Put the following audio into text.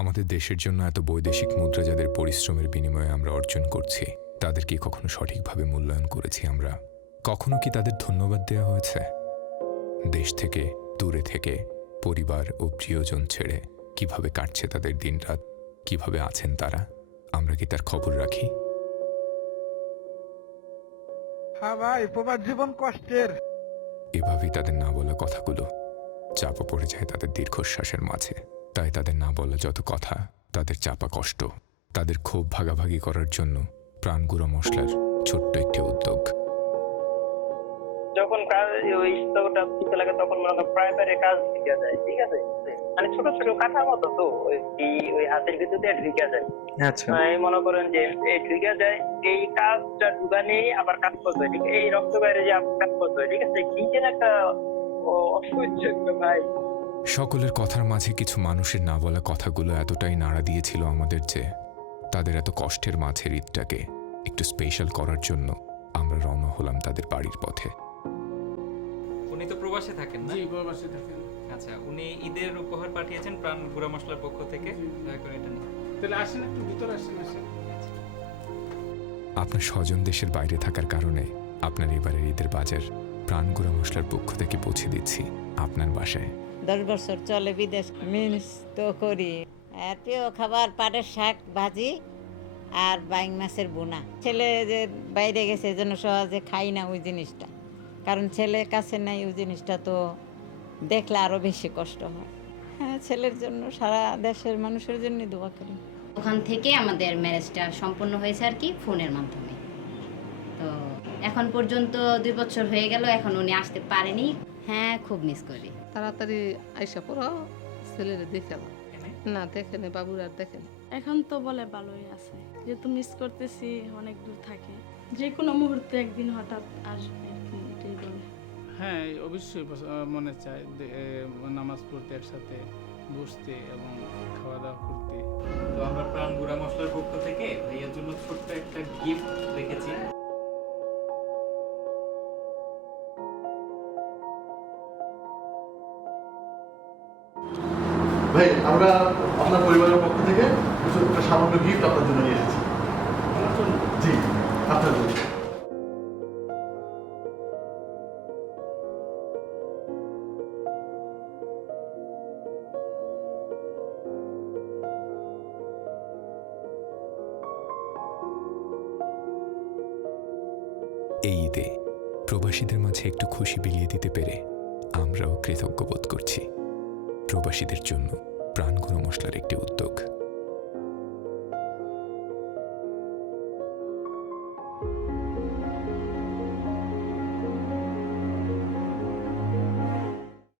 আমাদের দেশের জন্য এত বৈদেশিক মুদ্রা যাদের পরিশ্রমের বিনিময়ে আমরা অর্জন করছি, তাদের কি কখনো সঠিকভাবে মূল্যায়ন করেছি আমরা? কখনো কি তাদের ধন্যবাদ দেওয়া হয়েছে? দেশ থেকে, দূরে থেকে, পরিবার ও প্রিয়জন ছেড়ে কিভাবে কাটছে তাদের দিনরাত, কিভাবে আছেন তারা, আমরা কি তার খবর রাখি? হ্যাঁ ভাই, প্রবাস জীবন কষ্টের। এভাবেই তাদের না বলা কথাগুলো চাপা পড়ে যায় তাদের দীর্ঘশ্বাসের মাঝে। তাই তাদের না বলা যত কথা, তাদের চাপা কষ্ট, তাদের ক্ষোভ ভাগাভাগি করার জন্য প্রাণগুঁড়ো মশলার ছোট্ট একটি উদ্যোগ। যখন কাজ ওই ইস্তটা দিতে লাগে তখন মনে করেন প্রাইমারি কাজ ঢুকে যায়, ঠিক আছে? মানে ছোট ছোট কাঠার মতো তো ওই হাতের ভিতরে ঢুকে যায়। আচ্ছা, এই মনে করেন যে এই ঢুকে যায়, এই কাজটা ঢুকানি আবার কাজ করতে হয়, ঠিক এই রক্ত বাইরে যে আবার কাজ করতে হয়, ঠিক আছে? কিচেন একটা অসহ্য ভাই। সকলের কথার মাঝে কিছু মানুষের না বলা কথাগুলো এতটাই নাড়া দিয়েছিল আমাদের যে তাদের এত কষ্টের মাঝের ঈদটাকে একটু স্পেশাল করার জন্য আমরা রওনা হলাম তাদের বাড়ির পথে। উনি তো প্রবাসে থাকেন না? জি, প্রবাসে থাকেন। আচ্ছা, উনি ঈদের উপহার পাঠিয়েছেন প্রাণ গুঁড়া মশলার পক্ষ থেকে। দয়া করে এটা নিন। তাহলে আসেন, একটু ভিতরে আসেন। আপনার স্বজন দেশের বাইরে থাকার কারণে আপনার এবারের ঈদের বাজার প্রাণ গুঁড়া মশলার পক্ষ থেকে পৌঁছে দিচ্ছি আপনার বাসায়। 10 বছর চলে বিদেশ, মিন্স তো করি। আর প্রিয় খাবার পাটের শাক ভাজি আর বাইং মাছের বোনা। ছেলে যে বাইরে গেছে এজন্য সহজে খাই না ওই জিনিসটা, কারণ ছেলে কাছে নাই, ওই জিনিসটা তো দেখলে আরো বেশি কষ্ট হয়। হ্যাঁ, ছেলের জন্য সারা দেশের মানুষের জন্য দোয়া করি। ওখান থেকে আমাদের ম্যারেজটা সম্পূর্ণ হয়েছে আর কি, ফোনের মাধ্যমে। তো এখন পর্যন্ত 2 বছর হয়ে গেল, এখন উনি আসতে পারেনি। হ্যাঁ, খুব মিস করি। তাড়াতাড়ি আইসা পড়ো, ছেলেরে দেখে না দেখেনি, বাবুর আর দেখেনি। এখন তো বলে ভালোই আছে, যেহেতু মিস করতেছি, অনেক দূর থাকে, যে কোনো মুহূর্তে একদিন হঠাৎ আসবে আর কি, এটাই বলে। হ্যাঁ, অবশ্যই মনে চায় নামাজ পড়তে, একসাথে বসতে এবং খাওয়া দাওয়া করতে। তো আমরা প্রাণ গুঁড়া মশলার পক্ষ থেকে ভাইয়ার জন্য ছোট্ট একটা গিফট রেখেছি। ভাই, আমরা আপনার পরিবারের পক্ষ থেকে কিছু একটা সামান্য গিফট আপনার জন্য নিয়ে এসেছি। জি, আপনার জন্য। এই ঈদে প্রবাসীদের মাঝে একটু খুশি বিলিয়ে দিতে পেরে আমরাও কৃতজ্ঞ বোধ করছি। প্রবাসীদের জন্য প্রাণ গুঁড়ো মশলার একটি উদ্যোগ।